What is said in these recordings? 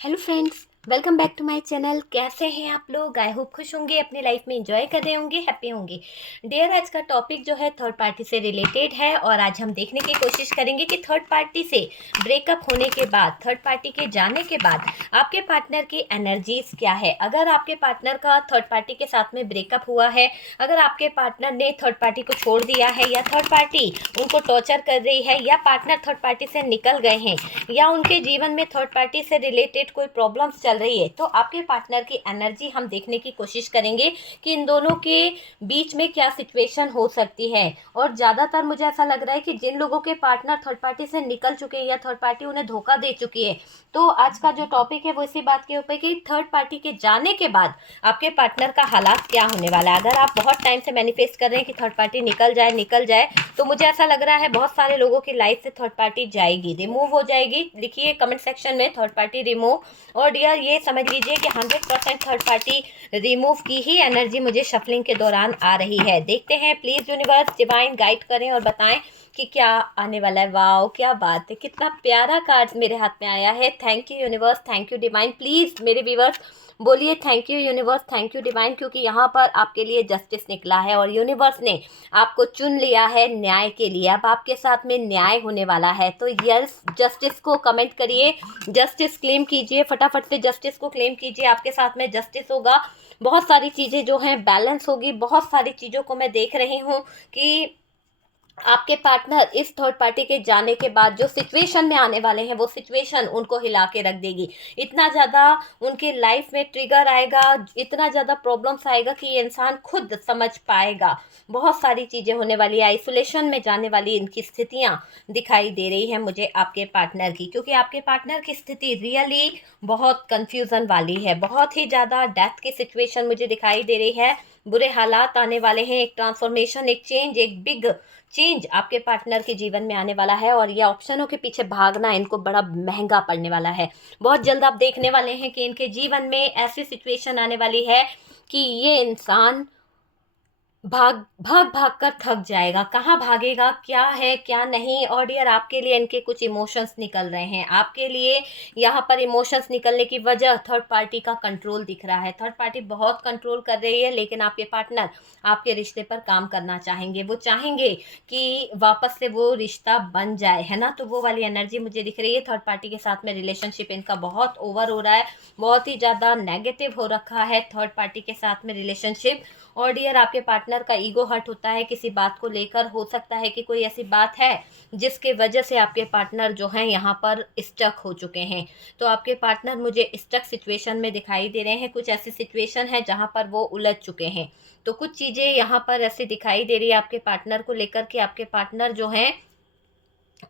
Hello friends, welcome back to my channel. कैसे हैं आप लोग? आई होप खुश होंगे, अपनी लाइफ में एंजॉय कर रहे होंगे, हैप्पी होंगे। डियर, आज का टॉपिक जो है थर्ड पार्टी से रिलेटेड है और आज हम देखने की कोशिश करेंगे कि थर्ड पार्टी से ब्रेकअप होने के बाद, थर्ड पार्टी के जाने के बाद आपके पार्टनर की एनर्जीज क्या है। अगर आपके पार्टनर का थर्ड पार्टी के साथ में ब्रेकअप हुआ है, अगर आपके पार्टनर ने थर्ड पार्टी को छोड़ दिया है या थर्ड पार्टी उनको टॉर्चर कर रही है या पार्टनर थर्ड पार्टी से निकल गए हैं या उनके जीवन में थर्ड पार्टी से रिलेटेड कोई प्रॉब्लम्स चल रही है, तो आपके पार्टनर की एनर्जी हम देखने की कोशिश करेंगे कि इन दोनों के बीच में क्या सिचुएशन हो सकती है। और ज़्यादातर मुझे ऐसा लग रहा है कि जिन लोगों के पार्टनर थर्ड पार्टी से निकल चुके हैं या थर्ड पार्टी उन्हें धोखा दे चुकी है, तो आज का जो टॉपिक है वो इसी बात के ऊपर कि थर्ड पार्टी के जाने के बाद आपके पार्टनर का हालात क्या होने वाला है। अगर आप बहुत टाइम से मैनिफेस्ट कर रहे हैं कि थर्ड पार्टी निकल जाए निकल जाए, तो मुझे ऐसा लग रहा है बहुत सारे लोगों की लाइफ से थर्ड पार्टी जाएगी, रिमूव हो जाएगी। लिखिए कमेंट सेक्शन में थर्ड पार्टी रिमूव। और डियर, ये समझ लीजिए कि 100% थर्ड पार्टी रिमूव की ही एनर्जी मुझे शफलिंग के दौरान आ रही है। देखते हैं, प्लीज यूनिवर्स डिवाइन गाइड करें और बताएं कि क्या आने वाला है। वाओ, क्या बात है, कितना प्यारा कार्ड मेरे हाथ में आया है। Thank you universe, thank you divine. Please मेरे व्यूवर्स बोलिए thank you universe, thank you divine, क्योंकि यहाँ पर आपके लिए जस्टिस निकला है और यूनिवर्स ने आपको चुन लिया है न्याय के लिए। अब आपके साथ में न्याय होने वाला है। तो यस, जस्टिस को कमेंट करिए, जस्टिस क्लेम कीजिए, फटाफट से जस्टिस को क्लेम कीजिए। आपके साथ में जस्टिस होगा, बहुत सारी चीज़ें जो हैं बैलेंस होगी। बहुत सारी चीज़ों को मैं देख रही हूँ कि आपके पार्टनर इस थर्ड पार्टी के जाने के बाद जो सिचुएशन में आने वाले हैं वो सिचुएशन उनको हिला के रख देगी। इतना ज़्यादा उनकी लाइफ में ट्रिगर आएगा, इतना ज़्यादा प्रॉब्लम्स आएगा कि ये इंसान खुद समझ पाएगा। बहुत सारी चीज़ें होने वाली है, आइसोलेशन में जाने वाली इनकी स्थितियां दिखाई दे रही है मुझे आपके पार्टनर की, क्योंकि आपके पार्टनर की स्थिति रियली बहुत कंफ्यूजन वाली है। बहुत ही ज़्यादा डेथ की सिचुएशन मुझे दिखाई दे रही है। बुरे हालात आने वाले हैं, एक ट्रांसफॉर्मेशन, एक चेंज, एक बिग चेंज आपके पार्टनर के जीवन में आने वाला है। और ये ऑप्शनों के पीछे भागना इनको बड़ा महंगा पड़ने वाला है। बहुत जल्द आप देखने वाले हैं कि इनके जीवन में ऐसी सिचुएशन आने वाली है कि ये इंसान भाग भाग भाग कर थक जाएगा। कहाँ भागेगा, क्या है क्या नहीं। और डियर, आपके लिए इनके कुछ इमोशंस निकल रहे हैं। आपके लिए यहाँ पर इमोशंस निकलने की वजह थर्ड पार्टी का कंट्रोल दिख रहा है। थर्ड पार्टी बहुत कंट्रोल कर रही है, लेकिन आपके पार्टनर आपके रिश्ते पर काम करना चाहेंगे। वो चाहेंगे कि वापस से वो रिश्ता बन जाए, है ना। तो वो वाली एनर्जी मुझे दिख रही है। थर्ड पार्टी के साथ में रिलेशनशिप इनका बहुत ओवर हो रहा है, बहुत ही ज़्यादा नेगेटिव हो रखा है थर्ड पार्टी के साथ में रिलेशनशिप। और डियर, आपके पार्टनर का ईगो हर्ट होता है किसी बात को लेकर। हो सकता है कि कोई ऐसी बात है जिसके वजह से आपके पार्टनर जो हैं यहाँ पर स्टक हो चुके हैं। तो आपके पार्टनर मुझे स्टक सिचुएशन में दिखाई दे रहे हैं। कुछ ऐसी सिचुएशन है जहाँ पर वो उलझ चुके हैं। तो कुछ चीज़ें यहाँ पर ऐसे दिखाई दे रही है आपके पार्टनर को लेकर के आपके पार्टनर जो हैं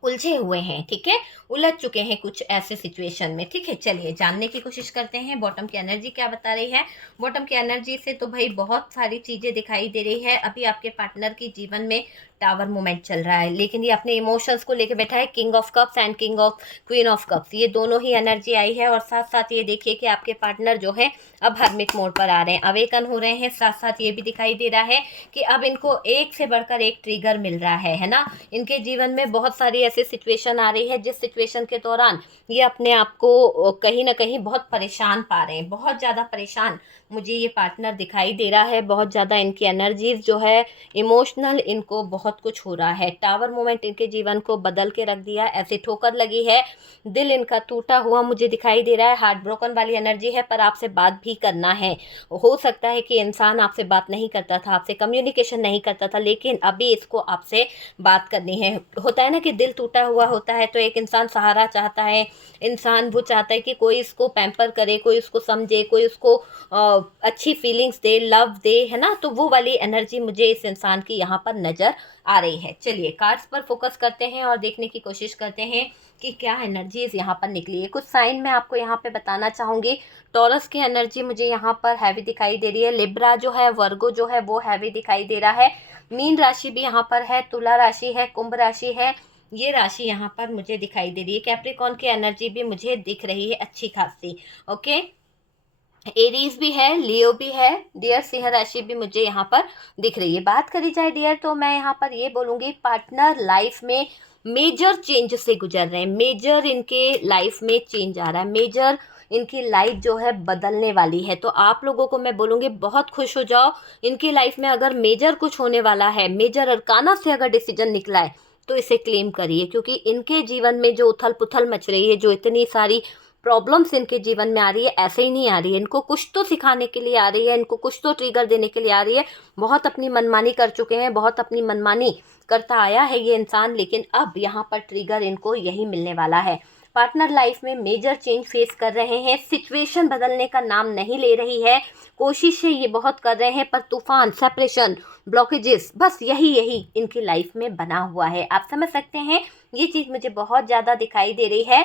उलझे हुए हैं, ठीक है, उलझ चुके हैं कुछ ऐसे सिचुएशन में। ठीक है, चलिए जानने की कोशिश करते हैं बॉटम की एनर्जी क्या बता रही है। बॉटम की एनर्जी से तो भाई बहुत सारी चीजें दिखाई दे रही है। अभी आपके पार्टनर की जीवन में टावर मूवमेंट चल रहा है, लेकिन ये अपने इमोशंस को लेकर बैठा है। King of cups and king of queen of cups, ये दोनों ही एनर्जी आई है। और साथ साथ ये देखिए कि आपके पार्टनर जो है अब हर्मिट मोड पर आ रहे हैं, अवेकन हो रहे हैं। साथ साथ ये भी दिखाई दे रहा है कि अब इनको एक से बढ़कर एक ट्रिगर मिल रहा है ना। इनके जीवन में बहुत सारी ऐसी सिचुएशन आ रही है जिस सिचुएशन के दौरान ये अपने आप को कहीं ना कहीं बहुत परेशान पा रहे हैं, बहुत ज़्यादा परेशान मुझे ये पार्टनर दिखाई दे रहा है। बहुत ज़्यादा इनकी एनर्जीज जो है इमोशनल, इनको बहुत कुछ हो रहा है। टावर मोमेंट इनके जीवन को बदल के रख दिया, ऐसे ठोकर लगी है, दिल इनका टूटा हुआ मुझे दिखाई दे रहा है। हार्ट ब्रोकन वाली एनर्जी है, पर आपसे बात भी करना है। हो सकता है कि इंसान आपसे बात नहीं करता था, आपसे कम्युनिकेशन नहीं करता था, लेकिन अभी इसको आपसे बात करनी है। होता है ना कि दिल टूटा हुआ होता है तो एक इंसान सहारा चाहता है, इंसान वो चाहता है कि कोई इसको पैम्पर करे, कोई उसको समझे, कोई उसको अच्छी फीलिंग्स दे, लव दे, है ना। तो वो वाली एनर्जी मुझे इस इंसान की यहाँ पर नज़र आ रही है। चलिए कार्ड्स पर फोकस करते हैं और देखने की कोशिश करते हैं कि क्या एनर्जीज यहाँ पर निकली है। कुछ साइन मैं आपको यहाँ पे बताना चाहूँगी। टॉरस की एनर्जी मुझे यहाँ पर हैवी दिखाई दे रही है। लिब्रा जो है, वर्गो जो है वो हैवी दिखाई दे रहा है। मीन राशि भी यहाँ पर है, तुला राशि है, कुंभ राशि है, ये राशि यहाँ पर मुझे दिखाई दे रही है। कैप्रिकॉन की एनर्जी भी मुझे दिख रही है अच्छी खासी। ओके, एरीज भी है, लियो भी है, डियर सिंह राशि भी मुझे यहाँ पर दिख रही है। बात करी जाए डियर, तो मैं यहाँ पर ये बोलूँगी पार्टनर लाइफ में मेजर चेंज से गुजर रहे हैं, मेजर इनके लाइफ में चेंज आ रहा है, मेजर इनकी लाइफ जो है बदलने वाली है। तो आप लोगों को मैं बोलूँगी बहुत खुश हो जाओ, इनकी लाइफ में अगर मेजर कुछ होने वाला है, मेजर अरकाना से अगर डिसीजन निकला है तो इसे क्लेम करिए, क्योंकि इनके जीवन में जो उथल पुथल मच रही है, जो इतनी सारी प्रॉब्लम्स इनके जीवन में आ रही है, ऐसे ही नहीं आ रही है, इनको कुछ तो सिखाने के लिए आ रही है, इनको कुछ तो ट्रिगर देने के लिए आ रही है। बहुत अपनी मनमानी कर चुके हैं, बहुत अपनी मनमानी करता आया है ये इंसान, लेकिन अब यहाँ पर ट्रिगर इनको यही मिलने वाला है। पार्टनर लाइफ में मेजर चेंज फेस कर रहे हैं, सिचुएशन बदलने का नाम नहीं ले रही है, कोशिशें ये बहुत कर रहे हैं, पर तूफान, सेपरेशन, ब्लॉकेजेस, बस यही यही इनकी लाइफ में बना हुआ है। आप समझ सकते हैं, ये चीज़ मुझे बहुत ज़्यादा दिखाई दे रही है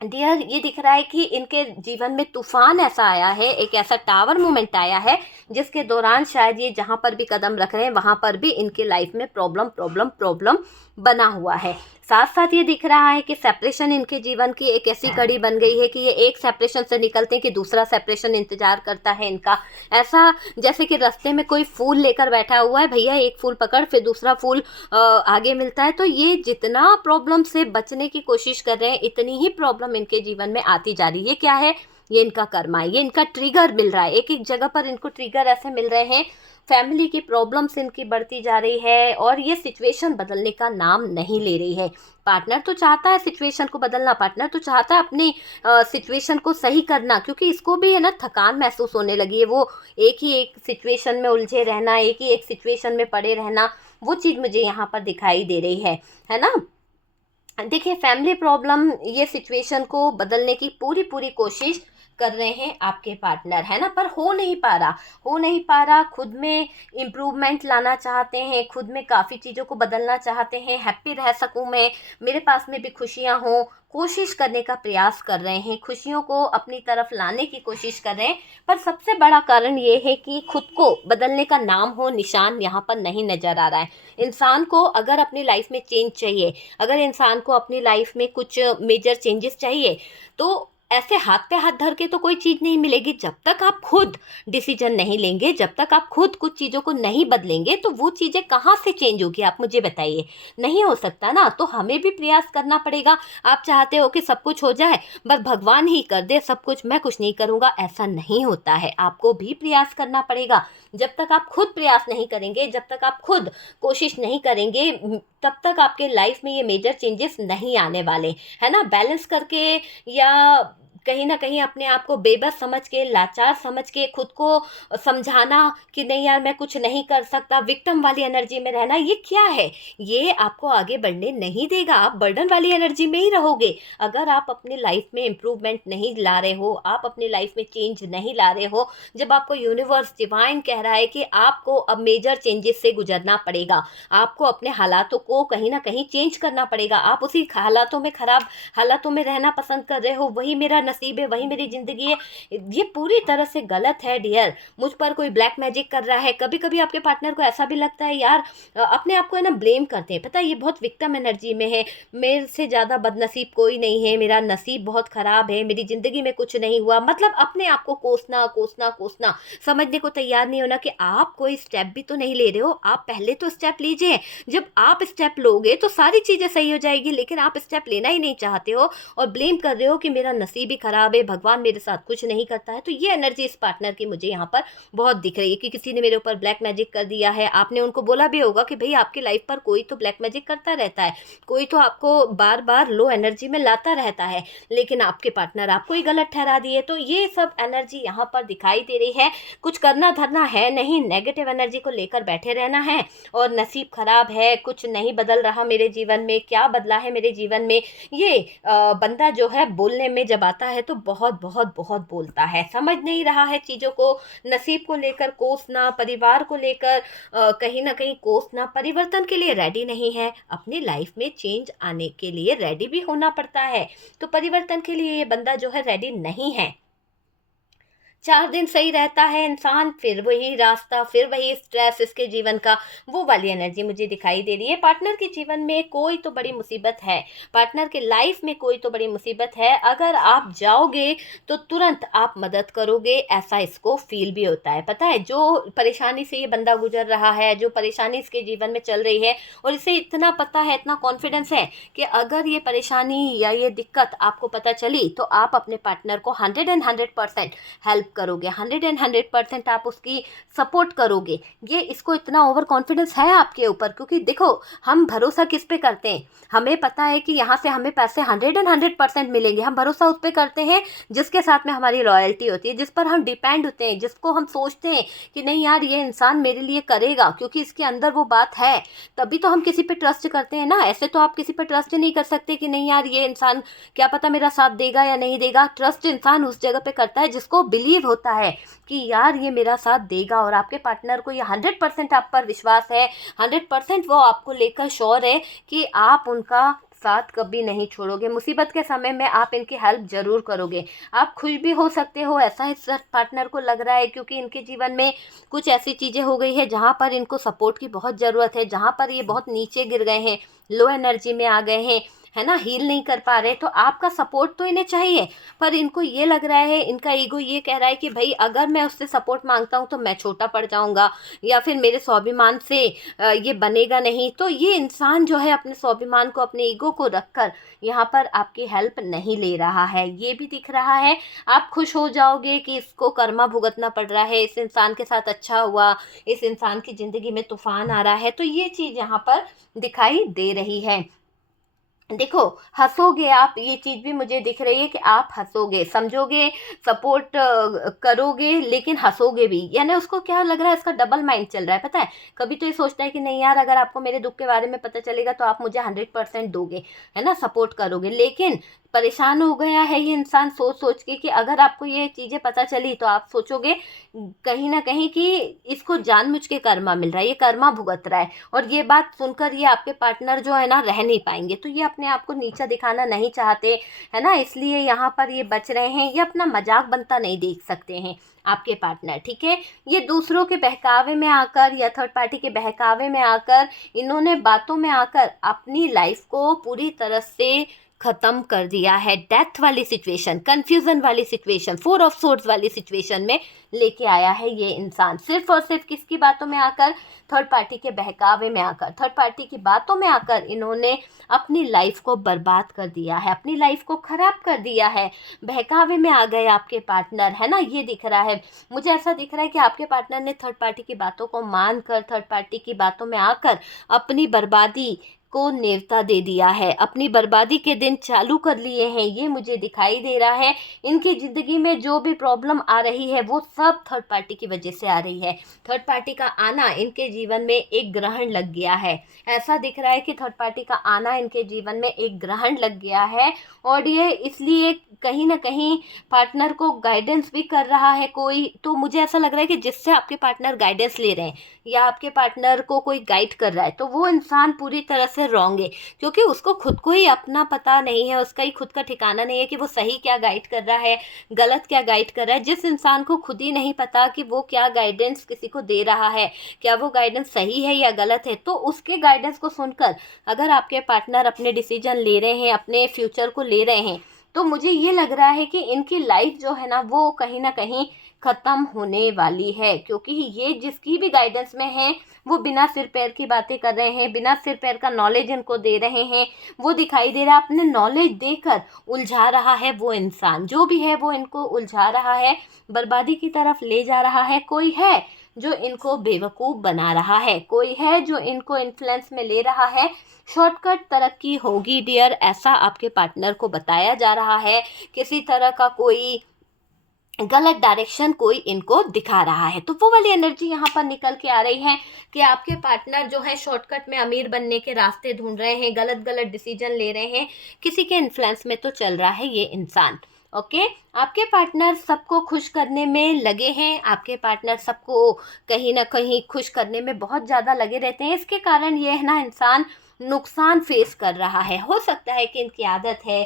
डियर। ये दिख रहा है कि इनके जीवन में तूफान ऐसा आया है, एक ऐसा टावर मोमेंट आया है जिसके दौरान शायद ये जहाँ पर भी कदम रख रहे हैं वहाँ पर भी इनके लाइफ में प्रॉब्लम प्रॉब्लम प्रॉब्लम बना हुआ है। साथ साथ ये दिख रहा है कि सेपरेशन इनके जीवन की एक ऐसी कड़ी बन गई है कि ये एक सेपरेशन से निकलते हैं कि दूसरा सेपरेशन इंतजार करता है इनका। ऐसा जैसे कि रास्ते में कोई फूल लेकर बैठा हुआ है, भैया एक फूल पकड़, फिर दूसरा फूल आगे मिलता है। तो ये जितना प्रॉब्लम से बचने की कोशिश कर रहे हैं, इतनी ही प्रॉब्लम इनके जीवन में आती जा रही है। क्या है? ये इनका कर्मा है, ये इनका ट्रिगर मिल रहा है, एक एक जगह पर इनको ट्रिगर ऐसे मिल रहे हैं। फैमिली की प्रॉब्लम्स इनकी बढ़ती जा रही है और ये सिचुएशन बदलने का नाम नहीं ले रही है। पार्टनर तो चाहता है सिचुएशन को बदलना, पार्टनर तो चाहता है अपनी सिचुएशन को सही करना, क्योंकि इसको भी है ना थकान महसूस होने लगी है। वो एक ही एक सिचुएशन में उलझे रहना, एक ही एक सिचुएशन में पड़े रहना, वो चीज़ मुझे यहाँ पर दिखाई दे रही है ना। देखिए, फैमिली प्रॉब्लम, ये सिचुएशन को बदलने की पूरी पूरी कोशिश कर रहे हैं आपके पार्टनर, है ना, पर हो नहीं पा रहा, हो नहीं पा रहा। खुद में इम्प्रूवमेंट लाना चाहते हैं, खुद में काफ़ी चीज़ों को बदलना चाहते हैं, हैप्पी रह सकूं मैं, मेरे पास में भी खुशियां हों, कोशिश करने का प्रयास कर रहे हैं, खुशियों को अपनी तरफ लाने की कोशिश कर रहे हैं। पर सबसे बड़ा कारण ये है कि खुद को बदलने का नाम हो निशान यहाँ पर नहीं नज़र आ रहा है। इंसान को अगर अपनी लाइफ में चेंज चाहिए, अगर इंसान को अपनी लाइफ में कुछ मेजर चेंजेस चाहिए, तो ऐसे हाथ पे हाथ धर के तो कोई चीज़ नहीं मिलेगी। जब तक आप खुद डिसीजन नहीं लेंगे, जब तक आप खुद कुछ चीज़ों को नहीं बदलेंगे, तो वो चीज़ें कहाँ से चेंज होगी, आप मुझे बताइए। नहीं हो सकता ना, तो हमें भी प्रयास करना पड़ेगा। आप चाहते हो कि सब कुछ हो जाए, बस भगवान ही कर दे सब कुछ, मैं कुछ नहीं करूँगा, ऐसा नहीं होता है। आपको भी प्रयास करना पड़ेगा। जब तक आप खुद प्रयास नहीं करेंगे, जब तक आप खुद कोशिश नहीं करेंगे, तब तक आपके लाइफ में ये मेजर चेंजेस नहीं आने वाले, है ना। बैलेंस करके या कहीं ना कहीं अपने आप को बेबस समझ के, लाचार समझ के, खुद को समझाना कि नहीं यार मैं कुछ नहीं कर सकता, विक्टिम वाली एनर्जी में रहना, ये क्या है? ये आपको आगे बढ़ने नहीं देगा। आप बर्डन वाली एनर्जी में ही रहोगे। अगर आप अपनी लाइफ में इम्प्रूवमेंट नहीं ला रहे हो, आप अपनी लाइफ में चेंज नहीं ला रहे हो, जब आपको यूनिवर्स डिवाइन कह रहा है कि आपको अब मेजर चेंजेस से गुजरना पड़ेगा, आपको अपने हालातों को कहीं ना कहीं चेंज करना पड़ेगा, आप उसी हालातों में, खराब हालातों में रहना पसंद कर रहे हो, वही मेरा नसीब है, वही मेरी ज़िंदगी है, ये पूरी तरह से गलत है डियर। मुझ पर कोई ब्लैक मैजिक कर रहा है। कभी कभी आपके पार्टनर को ऐसा भी लगता है यार, अपने आप को है ना ब्लेम करते हैं, पता है ये बहुत विक्टिम एनर्जी में है, मेरे से ज़्यादा बदनसीब कोई नहीं है, मेरा नसीब बहुत ख़राब है, मेरी ज़िंदगी में कुछ नहीं हुआ। मतलब अपने आप को कोसना कोसना कोसना, समझने को तैयार नहीं होना कि आप कोई स्टेप भी तो नहीं ले रहे हो। आप पहले तो स्टेप लीजिए, जब आप स्टेप लोगे तो सारी चीज़ें सही हो जाएगी, लेकिन आप स्टेप लेना ही नहीं चाहते हो और ब्लेम कर रहे हो कि मेरा नसीब ही खराब है, भगवान मेरे साथ कुछ नहीं करता है। तो ये एनर्जी इस पार्टनर की मुझे यहाँ पर बहुत दिख रही है कि किसी ने मेरे ऊपर ब्लैक मैजिक कर दिया है। आपने उनको बोला भी होगा कि भाई आपकी लाइफ पर कोई तो ब्लैक मैजिक करता रहता है, कोई तो आपको बार बार लो एनर्जी में लाता रहता है, लेकिन आपके पार्टनर आपको ही गलत ठहरा दिए। तो ये सब एनर्जी यहाँ पर दिखाई दे रही है। कुछ करना धरना है नहीं, नेगेटिव एनर्जी को लेकर बैठे रहना है और नसीब खराब है, कुछ नहीं बदल रहा मेरे जीवन में, क्या बदला है मेरे जीवन में। ये बंदा जो है बोलने में जब आता है तो बहुत बहुत बहुत बोलता है, समझ नहीं रहा है चीज़ों को, नसीब को लेकर कोसना, परिवार को लेकर कहीं ना कहीं कोसना, परिवर्तन के लिए रेडी नहीं है। अपनी लाइफ में चेंज आने के लिए रेडी भी होना पड़ता है, तो परिवर्तन के लिए ये बंदा जो है रेडी नहीं है। 4 दिन सही रहता है इंसान, फिर वही रास्ता, फिर वही स्ट्रेस इसके जीवन का, वो वाली एनर्जी मुझे दिखाई दे रही है। पार्टनर के जीवन में कोई तो बड़ी मुसीबत है, पार्टनर के लाइफ में कोई तो बड़ी मुसीबत है। अगर आप जाओगे तो तुरंत आप मदद करोगे, ऐसा इसको फील भी होता है। पता है, जो परेशानी से ये बंदा गुजर रहा है, जो परेशानी इसके जीवन में चल रही है, और इसे इतना पता है, इतना कॉन्फिडेंस है कि अगर ये परेशानी या ये दिक्कत आपको पता चली तो आप अपने पार्टनर को 100% हेल्प करोगे, 100% आप उसकी सपोर्ट करोगे। ये इसको इतना ओवर कॉन्फिडेंस है आपके ऊपर, क्योंकि देखो, हम भरोसा किस पे करते हैं? हमें पता है कि यहाँ से हमें पैसे 100% मिलेंगे। हम भरोसा उस पर करते हैं जिसके साथ में हमारी लॉयल्टी होती है, जिस पर हम डिपेंड होते हैं, जिसको हम सोचते हैं कि नहीं यार ये इंसान मेरे लिए करेगा, क्योंकि इसके अंदर वो बात है। तभी तो हम किसी पे ट्रस्ट करते हैं ना। ऐसे तो आप किसी पे ट्रस्ट नहीं कर सकते कि नहीं यार ये इंसान क्या पता मेरा साथ देगा या नहीं देगा। ट्रस्ट इंसान उस जगह पे करता है जिसको बिलीव होता है कि यार ये मेरा साथ देगा, और आपके पार्टनर को ये 100% आप पर विश्वास है, 100% वो आपको लेकर श्योर है कि आप उनका साथ कभी नहीं छोड़ोगे। मुसीबत के समय में आप इनकी हेल्प जरूर करोगे। आप खुश भी हो सकते हो, ऐसा इस पार्टनर को लग रहा है, क्योंकि इनके जीवन में कुछ ऐसी चीज़ें हो गई है जहाँ पर इनको सपोर्ट की बहुत ज़रूरत है, जहाँ पर ये बहुत नीचे गिर गए हैं, लो एनर्जी में आ गए हैं, है ना, हील नहीं कर पा रहे। तो आपका सपोर्ट तो इन्हें चाहिए, पर इनको ये लग रहा है, इनका ईगो ये कह रहा है कि भाई अगर मैं उससे सपोर्ट मांगता हूँ तो मैं छोटा पड़ जाऊँगा, या फिर मेरे स्वाभिमान से ये बनेगा नहीं। तो ये इंसान जो है अपने स्वाभिमान को, अपने ईगो को रखकर यहाँ पर आपकी हेल्प नहीं ले रहा है, ये भी दिख रहा है। आप खुश हो जाओगे कि इसको कर्मा भुगतना पड़ रहा है, इस इंसान के साथ अच्छा हुआ, इस इंसान की ज़िंदगी में तूफान आ रहा है, तो ये चीज़ यहाँ पर दिखाई दे रही है। देखो, हंसोगे आप, ये चीज़ भी मुझे दिख रही है कि आप हंसोगे, समझोगे, सपोर्ट करोगे, लेकिन हंसोगे भी। यानी उसको क्या लग रहा है, इसका डबल माइंड चल रहा है। पता है, कभी तो ये सोचता है कि नहीं यार अगर आपको मेरे दुख के बारे में पता चलेगा तो आप मुझे 100% दोगे, है ना, सपोर्ट करोगे। लेकिन परेशान हो गया है ये इंसान सोच सोच के कि अगर आपको ये चीज़ें पता चली तो आप सोचोगे कहीं ना कहीं कि इसको जानबूझ के कर्मा मिल रहा है, ये कर्मा भुगत रहा है। और ये बात सुनकर ये आपके पार्टनर जो है ना रह नहीं पाएंगे, तो ये अपने आप को नीचा दिखाना नहीं चाहते, है ना, इसलिए यहाँ पर ये बच रहे हैं। ये अपना मजाक बनता नहीं देख सकते हैं आपके पार्टनर, ठीक है। ये दूसरों के बहकावे में आकर या थर्ड पार्टी के बहकावे में आकर, इन्होंने बातों में आकर अपनी लाइफ को पूरी तरह से खत्म कर दिया है। डेथ वाली सिचुएशन, कंफ्यूजन वाली सिचुएशन, 4 ऑफ सोर्ड्स वाली सिचुएशन में लेके आया है ये इंसान, सिर्फ और सिर्फ किसकी बातों में आकर, थर्ड पार्टी के बहकावे में आकर, थर्ड पार्टी की बातों में आकर इन्होंने अपनी लाइफ को बर्बाद कर दिया है, अपनी लाइफ को खराब कर दिया है। बहकावे में आ गए आपके पार्टनर, है ना, ये दिख रहा है मुझे। ऐसा दिख रहा है कि आपके पार्टनर ने थर्ड पार्टी की बातों को मानकर, थर्ड पार्टी की बातों में आकर अपनी बर्बादी को नेवता दे दिया है, अपनी बर्बादी के दिन चालू कर लिए हैं, ये मुझे दिखाई दे रहा है। इनकी ज़िंदगी में जो भी प्रॉब्लम आ रही है वो सब थर्ड पार्टी की वजह से आ रही है। थर्ड पार्टी का आना इनके जीवन में एक ग्रहण लग गया है। ऐसा दिख रहा है कि थर्ड पार्टी का आना इनके जीवन में एक ग्रहण लग गया है, और ये इसलिए कहीं ना कहीं पार्टनर को गाइडेंस भी कर रहा है कोई। तो मुझे ऐसा लग रहा है कि जिससे आपके पार्टनर गाइडेंस ले रहे हैं या आपके पार्टनर को कोई गाइड कर रहा है, तो वो इंसान पूरी तरह से रॉन्ग है, क्योंकि उसको खुद को ही अपना पता नहीं है, उसका ही खुद का ठिकाना नहीं है कि वो सही क्या गाइड कर रहा है, गलत क्या गाइड कर रहा है। जिस इंसान को खुद ही नहीं पता कि वो क्या गाइडेंस किसी को दे रहा है, क्या वो गाइडेंस सही है या गलत है, तो उसके गाइडेंस को सुनकर अगर आपके पार्टनर अपने डिसीजन ले रहे हैं, अपने फ्यूचर को ले रहे हैं, तो मुझे ये लग रहा है कि इनकी लाइफ जो है ना वो कहीं ना कहीं ख़त्म होने वाली है, क्योंकि ये जिसकी भी गाइडेंस में है वो बिना सिर पैर की बातें कर रहे हैं, बिना सिर पैर का नॉलेज इनको दे रहे हैं। वो दिखाई दे रहा है अपने नॉलेज देकर उलझा रहा है, वो इंसान जो भी है वो इनको उलझा रहा है, बर्बादी की तरफ ले जा रहा है। कोई है जो इनको बेवकूफ़ बना रहा है, कोई है जो इनको इन्फ्लुएंस में ले रहा है। शॉर्टकट तरक्की होगी डियर, ऐसा आपके पार्टनर को बताया जा रहा है। किसी तरह का कोई गलत डायरेक्शन कोई इनको दिखा रहा है, तो वो वाली एनर्जी यहाँ पर निकल के आ रही है कि आपके पार्टनर जो है शॉर्टकट में अमीर बनने के रास्ते ढूंढ रहे हैं, गलत गलत डिसीजन ले रहे हैं, किसी के इन्फ्लुएंस में तो चल रहा है ये इंसान। ओके, आपके पार्टनर सबको खुश करने में लगे हैं, आपके पार्टनर सबको कहीं ना कहीं खुश करने में बहुत ज़्यादा लगे रहते हैं। इसके कारण ये है ना इंसान नुकसान फेस कर रहा है। हो सकता है कि इनकी आदत है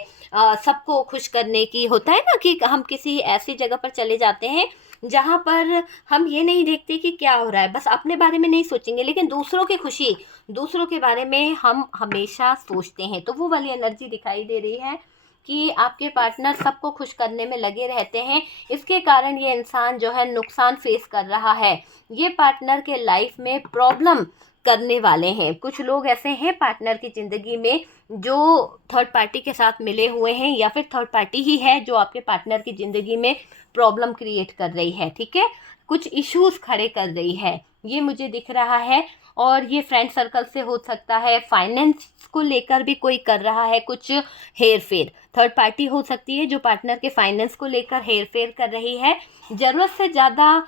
सबको खुश करने की। होता है ना कि हम किसी ऐसी जगह पर चले जाते हैं जहाँ पर हम ये नहीं देखते कि क्या हो रहा है, बस अपने बारे में नहीं सोचेंगे, लेकिन दूसरों की खुशी, दूसरों के बारे में हम हमेशा सोचते हैं। तो वो वाली एनर्जी दिखाई दे रही है कि आपके पार्टनर सबको खुश करने में लगे रहते हैं। इसके कारण ये इंसान जो है नुकसान फेस कर रहा है। ये पार्टनर के लाइफ में प्रॉब्लम करने वाले हैं। कुछ लोग ऐसे हैं पार्टनर की ज़िंदगी में जो थर्ड पार्टी के साथ मिले हुए हैं, या फिर थर्ड पार्टी ही है जो आपके पार्टनर की ज़िंदगी में प्रॉब्लम क्रिएट कर रही है। ठीक है, कुछ इश्यूज खड़े कर रही है, ये मुझे दिख रहा है। और ये फ्रेंड सर्कल से हो सकता है, फाइनेंस को लेकर भी कोई कर रहा है कुछ हेर फेर। थर्ड पार्टी हो सकती है जो पार्टनर के फाइनेंस को लेकर हेर फेर कर रही है। ज़रूरत से ज़्यादा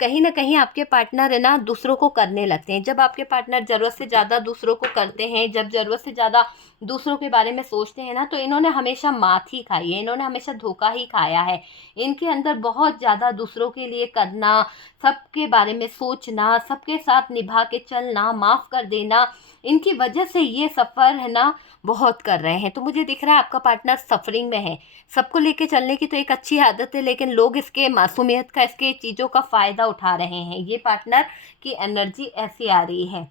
कहीं ना कहीं आपके पार्टनर है ना दूसरों को करने लगते हैं। जब आपके पार्टनर ज़रूरत से ज़्यादा दूसरों को करते हैं, जब ज़रूरत से ज़्यादा दूसरों के बारे में सोचते हैं ना, तो इन्होंने हमेशा मात ही खाई है, इन्होंने हमेशा धोखा ही खाया है। इनके अंदर बहुत ज़्यादा दूसरों के लिए करना, सबके बारे में सोचना, सबके साथ निभा के चलना, माफ़ कर देना, इनकी वजह से ये सफ़र है ना बहुत कर रहे हैं। तो मुझे दिख रहा है आपका पार्टनर सफरिंग में है। सबको लेके चलने की तो एक अच्छी आदत है, लेकिन लोग इसके मासूमियत का, इसके चीज़ों का फ़ायदा उठा रहे हैं। ये पार्टनर की एनर्जी ऐसी आ रही है।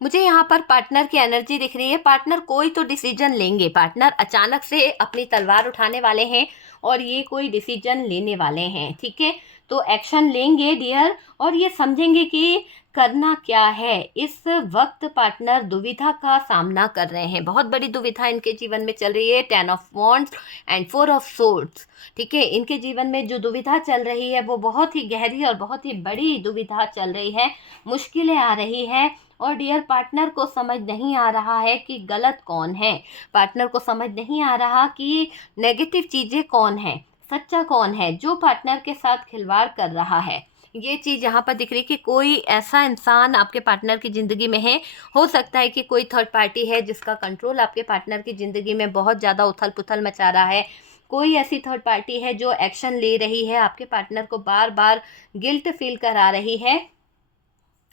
मुझे यहाँ पर पार्टनर की एनर्जी दिख रही है। पार्टनर कोई तो डिसीजन लेंगे, पार्टनर अचानक से अपनी तलवार उठाने वाले हैं और ये कोई डिसीजन लेने वाले हैं। ठीक है, तो एक्शन लेंगे डियर, और ये समझेंगे कि करना क्या है। इस वक्त पार्टनर दुविधा का सामना कर रहे हैं, बहुत बड़ी दुविधा इनके जीवन में चल रही है। 10 of wands and 4 of swords. ठीक है, इनके जीवन में जो दुविधा चल रही है वो बहुत ही गहरी और बहुत ही बड़ी दुविधा चल रही है। मुश्किलें आ रही है, और डियर पार्टनर को समझ नहीं आ रहा है कि गलत कौन है। पार्टनर को समझ नहीं आ रहा कि नेगेटिव चीज़ें कौन है, सच्चा कौन है। जो पार्टनर के साथ खिलवाड़ कर रहा है, ये चीज़ यहाँ पर दिख रही कि कोई ऐसा इंसान आपके पार्टनर की ज़िंदगी में है। हो सकता है कि कोई थर्ड पार्टी है जिसका कंट्रोल आपके पार्टनर की ज़िंदगी में बहुत ज़्यादा उथल पुथल मचा रहा है। कोई ऐसी थर्ड पार्टी है जो एक्शन ले रही है, आपके पार्टनर को बार बार गिल्ट फील करा रही है।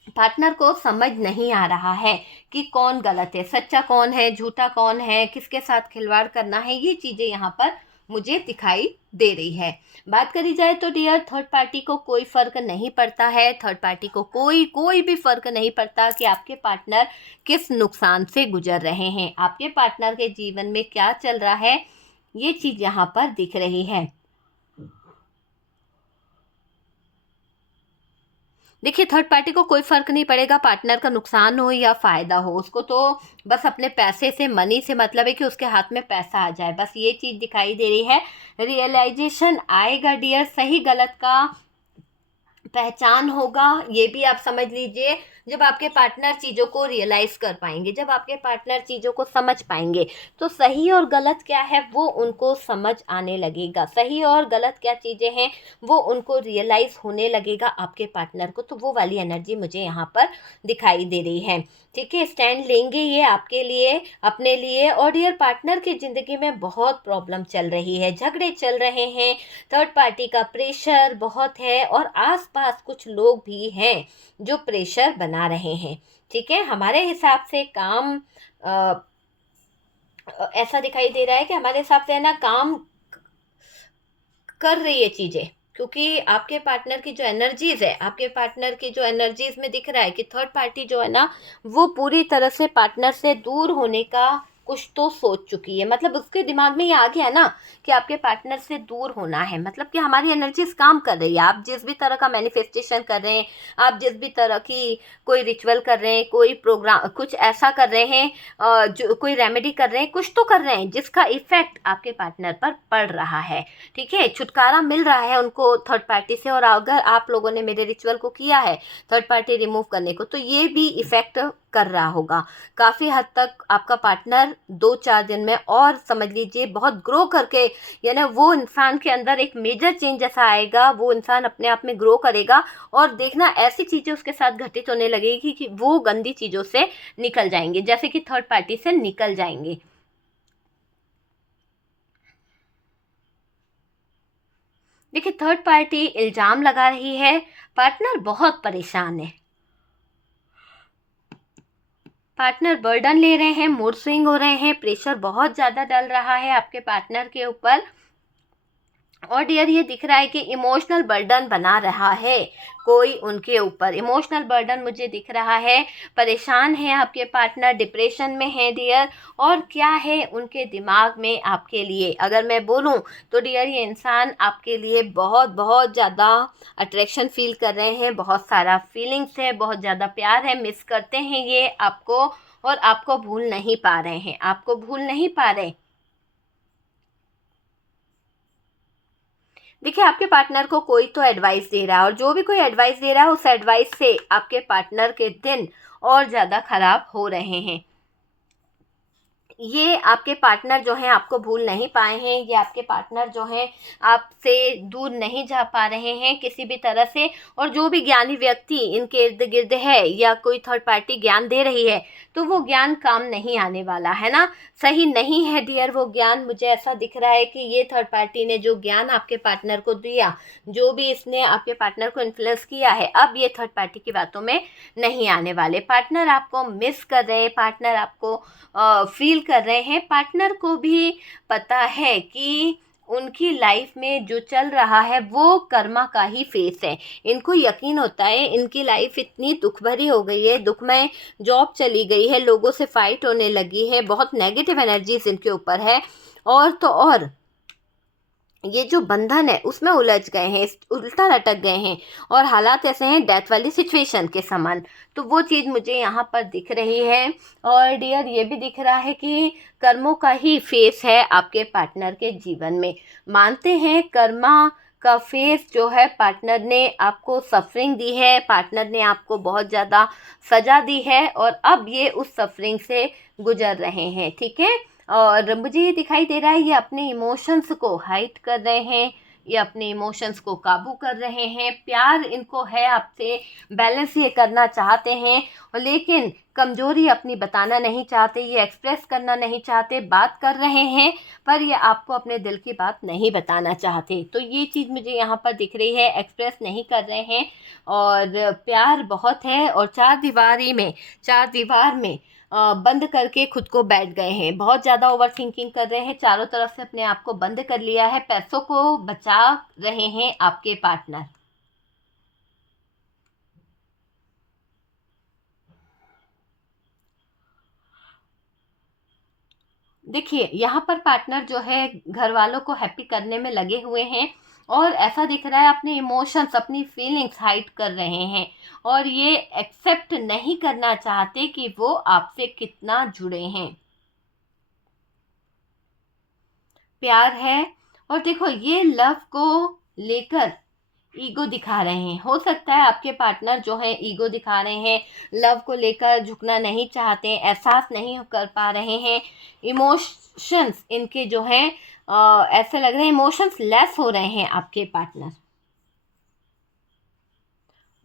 पार्टनर को समझ नहीं आ रहा है कि कौन गलत है, सच्चा कौन है, झूठा कौन है, किसके साथ खिलवाड़ करना है। ये चीज़ें यहाँ पर मुझे दिखाई दे रही है। बात करी जाए तो डियर थर्ड पार्टी को कोई फ़र्क नहीं पड़ता है। थर्ड पार्टी को कोई भी फ़र्क नहीं पड़ता कि आपके पार्टनर किस नुकसान से गुजर रहे हैं, आपके पार्टनर के जीवन में क्या चल रहा है। ये चीज़ यहाँ पर दिख रही है। देखिए, थर्ड पार्टी को कोई फ़र्क नहीं पड़ेगा पार्टनर का नुकसान हो या फ़ायदा हो, उसको तो बस अपने पैसे से, मनी से मतलब है कि उसके हाथ में पैसा आ जाए, बस ये चीज़ दिखाई दे रही है। रियलाइजेशन आएगा डियर, सही गलत का पहचान होगा। ये भी आप समझ लीजिए, जब आपके पार्टनर चीज़ों को रियलाइज़ कर पाएंगे, जब आपके पार्टनर चीज़ों को समझ पाएंगे, तो सही और गलत क्या है वो उनको समझ आने लगेगा। सही और गलत क्या चीज़ें हैं वो उनको रियलाइज़ होने लगेगा आपके पार्टनर को। तो वो वाली एनर्जी मुझे यहाँ पर दिखाई दे रही है। ठीक है, स्टैंड लेंगे ये आपके लिए, अपने लिए। और ये पार्टनर की ज़िंदगी में बहुत प्रॉब्लम चल रही है, झगड़े चल रहे हैं, थर्ड पार्टी का प्रेशर बहुत है, और आसपास कुछ लोग भी हैं जो प्रेशर बना रहे हैं। ठीक है, हमारे हिसाब से काम ऐसा दिखाई दे रहा है कि हमारे हिसाब से है ना काम कर रही है चीज़ें, क्योंकि आपके पार्टनर की जो एनर्जीज है, आपके पार्टनर की जो एनर्जीज में दिख रहा है कि थर्ड पार्टी जो है ना वो पूरी तरह से पार्टनर से दूर होने का कुछ तो सोच चुकी है। मतलब उसके दिमाग में ये आ गया ना कि आपके पार्टनर से दूर होना है, मतलब कि हमारी एनर्जीज काम कर रही है। आप जिस भी तरह का मैनिफेस्टेशन कर रहे हैं, आप जिस भी तरह की कोई रिचुअल कर रहे हैं, कोई प्रोग्राम कुछ ऐसा कर रहे हैं, जो कोई रेमेडी कर रहे हैं, कुछ तो कर रहे हैं जिसका इफेक्ट आपके पार्टनर पर पड़ रहा है। ठीक है, छुटकारा मिल रहा है उनको थर्ड पार्टी से। और अगर आप लोगों ने मेरे रिचुअल को किया है थर्ड पार्टी रिमूव करने को, तो ये भी इफ़ेक्ट कर रहा होगा काफ़ी हद तक। आपका पार्टनर 2-4 दिन में और समझ लीजिए बहुत ग्रो करके, यानी वो इंसान के अंदर एक मेजर चेंज जैसा आएगा, वो इंसान अपने आप में ग्रो करेगा। और देखना ऐसी चीज़ें उसके साथ घटित होने लगेगी कि वो गंदी चीज़ों से निकल जाएंगे, जैसे कि थर्ड पार्टी से निकल जाएंगे। देखिए, थर्ड पार्टी इल्ज़ाम लगा रही है, पार्टनर बहुत परेशान है। पार्टनर बर्डन ले रहे हैं, मूड स्विंग हो रहे हैं, प्रेशर बहुत ज़्यादा डल रहा है आपके पार्टनर के ऊपर। और डियर ये दिख रहा है कि इमोशनल बर्डन बना रहा है कोई उनके ऊपर, इमोशनल बर्डन मुझे दिख रहा है। परेशान है आपके पार्टनर, डिप्रेशन में है डियर। और क्या है उनके दिमाग में आपके लिए, अगर मैं बोलूं तो डियर ये इंसान आपके लिए बहुत बहुत ज़्यादा अट्रैक्शन फील कर रहे हैं, बहुत सारा फीलिंग्स है, बहुत ज़्यादा प्यार है, मिस करते हैं ये आपको, और आपको भूल नहीं पा रहे हैं, आपको भूल नहीं पा रहे। देखिए आपके पार्टनर को कोई तो एडवाइस दे रहा है, और जो भी कोई एडवाइस दे रहा है उस एडवाइस से आपके पार्टनर के दिन और ज़्यादा खराब हो रहे हैं। ये आपके पार्टनर जो हैं आपको भूल नहीं पाए हैं, ये आपके पार्टनर जो हैं आपसे दूर नहीं जा पा रहे हैं किसी भी तरह से। और जो भी ज्ञानी व्यक्ति इनके इर्द गिर्द है या कोई थर्ड पार्टी ज्ञान दे रही है, तो वो ज्ञान काम नहीं आने वाला है ना, सही नहीं है डियर वो ज्ञान। मुझे ऐसा दिख रहा है कि ये थर्ड पार्टी ने जो ज्ञान आपके पार्टनर को दिया, जो भी इसने आपके पार्टनर को इन्फ्लुएंस किया है, अब ये थर्ड पार्टी की बातों में नहीं आने वाले। पार्टनर आपको मिस कर रहे हैं, पार्टनर आपको फील कर रहे हैं। पार्टनर को भी पता है कि उनकी लाइफ में जो चल रहा है वो कर्मा का ही फेस है। इनको यकीन होता है इनकी लाइफ इतनी दुख भरी हो गई है, दुखमय, जॉब चली गई है, लोगों से फाइट होने लगी है, बहुत नेगेटिव एनर्जीज इनके ऊपर है। और तो और ये जो बंधन है उसमें उलझ गए हैं, उल्टा लटक गए हैं, और हालात ऐसे हैं डेथ वाली सिचुएशन के समान। तो वो चीज़ मुझे यहाँ पर दिख रही है। और डियर ये भी दिख रहा है कि कर्मों का ही फेस है आपके पार्टनर के जीवन में। मानते हैं कर्मा का फेस जो है, पार्टनर ने आपको सफरिंग दी है, पार्टनर ने आपको बहुत ज़्यादा सजा दी है, और अब ये उस सफरिंग से गुजर रहे हैं, ठीक है। और मुझे ये दिखाई दे रहा है ये अपने इमोशंस को हाइड कर रहे हैं, ये अपने इमोशंस को काबू कर रहे हैं। प्यार इनको है आपसे, बैलेंस ये करना चाहते हैं, और लेकिन कमजोरी अपनी बताना नहीं चाहते, ये एक्सप्रेस करना नहीं चाहते। बात कर रहे हैं पर ये आपको अपने दिल की बात नहीं बताना चाहते। तो ये चीज़ मुझे यहाँ पर दिख रही है, एक्सप्रेस नहीं कर रहे हैं। और प्यार बहुत है, और चार दीवार में बंद करके खुद को बैठ गए हैं, बहुत ज़्यादा ओवर थिंकिंग कर रहे हैं, चारों तरफ से अपने आप को बंद कर लिया है, पैसों को बचा रहे हैं आपके पार्टनर। देखिए यहाँ पर पार्टनर जो है घर वालों को हैप्पी करने में लगे हुए हैं, और ऐसा दिख रहा है अपने इमोशंस, अपनी फीलिंग्स हाइड कर रहे हैं, और ये एक्सेप्ट नहीं करना चाहते कि वो आपसे कितना जुड़े हैं। प्यार है, और देखो ये लव को लेकर ईगो दिखा रहे हैं। हो सकता है आपके पार्टनर जो है ईगो दिखा रहे हैं, लव को लेकर झुकना नहीं चाहते, एहसास नहीं कर पा रहे हैं। इमोशंस इनके जो हैं ऐसे लग रहे हैं इमोशंस लेस हो रहे हैं आपके पार्टनर।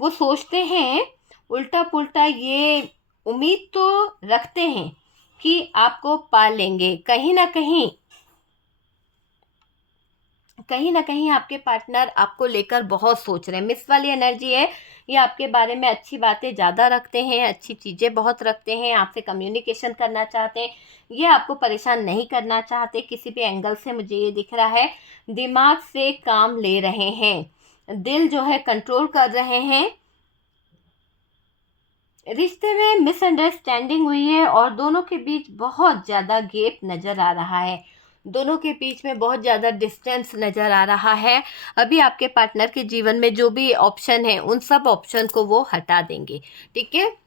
वो सोचते हैं उल्टा पुल्टा, ये उम्मीद तो रखते हैं कि आपको पा लेंगे। कहीं ना कहीं आपके पार्टनर आपको लेकर बहुत सोच रहे हैं। मिस वाली एनर्जी है, ये आपके बारे में अच्छी बातें ज़्यादा रखते हैं, अच्छी चीज़ें बहुत रखते हैं, आपसे कम्युनिकेशन करना चाहते हैं, ये आपको परेशान नहीं करना चाहते किसी भी एंगल से। मुझे ये दिख रहा है दिमाग से काम ले रहे हैं, दिल जो है कंट्रोल कर रहे हैं। रिश्ते में मिसअंडरस्टैंडिंग हुई है, और दोनों के बीच बहुत ज़्यादा गैप नज़र आ रहा है, दोनों के बीच में बहुत ज़्यादा डिस्टेंस नज़र आ रहा है। अभी आपके पार्टनर के जीवन में जो भी ऑप्शन है उन सब ऑप्शन को वो हटा देंगे, ठीक है।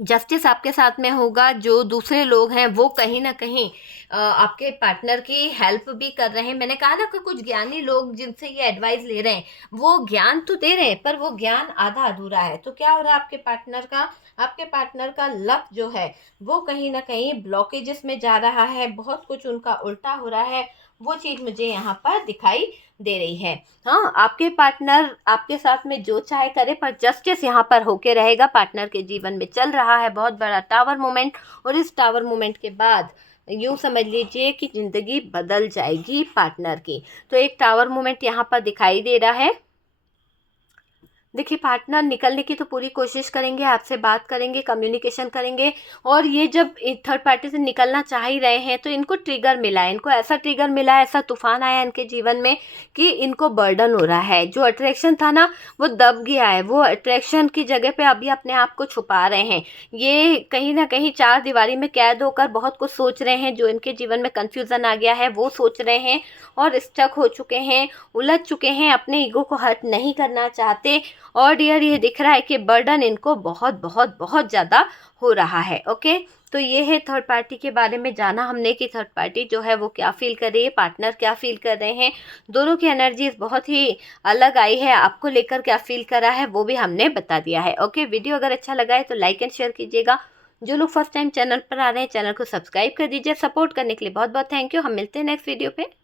जस्टिस आपके साथ में होगा। जो दूसरे लोग हैं वो कहीं ना कहीं आपके पार्टनर की हेल्प भी कर रहे हैं। मैंने कहा ना कि कुछ ज्ञानी लोग जिनसे ये एडवाइस ले रहे हैं वो ज्ञान तो दे रहे हैं पर वो ज्ञान आधा अधूरा है। तो क्या हो रहा है आपके पार्टनर का लक जो है वो कहीं ना कहीं ब्लॉकेजेस में जा रहा है, बहुत कुछ उनका उल्टा हो रहा है। वो चीज़ मुझे यहाँ पर दिखाई दे रही है। हाँ, आपके पार्टनर आपके साथ में जो चाहे करे, पर जस्टिस यहाँ पर होके रहेगा। पार्टनर के जीवन में चल रहा है बहुत बड़ा टावर मोमेंट, और इस टावर मोमेंट के बाद यूँ समझ लीजिए कि ज़िंदगी बदल जाएगी पार्टनर की। तो एक टावर मोमेंट यहाँ पर दिखाई दे रहा है। देखिए पार्टनर निकलने की तो पूरी कोशिश करेंगे, आपसे बात करेंगे, कम्युनिकेशन करेंगे, और ये जब थर्ड पार्टी से निकलना चाह ही रहे हैं तो इनको ट्रिगर मिला है, इनको ऐसा ट्रिगर मिला है, ऐसा तूफान आया इनके जीवन में कि इनको बर्डन हो रहा है। जो अट्रैक्शन था ना वो दब गया है, वो अट्रैक्शन की जगह पे अभी अपने आप को छुपा रहे हैं। ये कहीं ना कहीं चार दीवारी में कैद होकर बहुत कुछ सोच रहे हैं, जो इनके जीवन में कन्फ्यूज़न आ गया है वो सोच रहे हैं, और स्टक हो चुके हैं, उलझ चुके हैं, अपने ईगो को हर्ट नहीं करना चाहते। और डियर ये दिख रहा है कि बर्डन इनको बहुत बहुत बहुत ज़्यादा हो रहा है। ओके, तो ये है थर्ड पार्टी के बारे में जाना हमने कि थर्ड पार्टी जो है वो क्या फील कर रही है, पार्टनर क्या फील कर रहे हैं। दोनों की एनर्जीज बहुत ही अलग आई है, आपको लेकर क्या फील कर रहा है वो भी हमने बता दिया है। ओके, वीडियो अगर अच्छा लगा है तो लाइक एंड शेयर कीजिएगा। जो लोग फर्स्ट टाइम चैनल पर आ रहे हैं चैनल को सब्सक्राइब कर दीजिए। सपोर्ट करने के लिए बहुत बहुत थैंक यू। हम मिलते हैं नेक्स्ट वीडियो पे।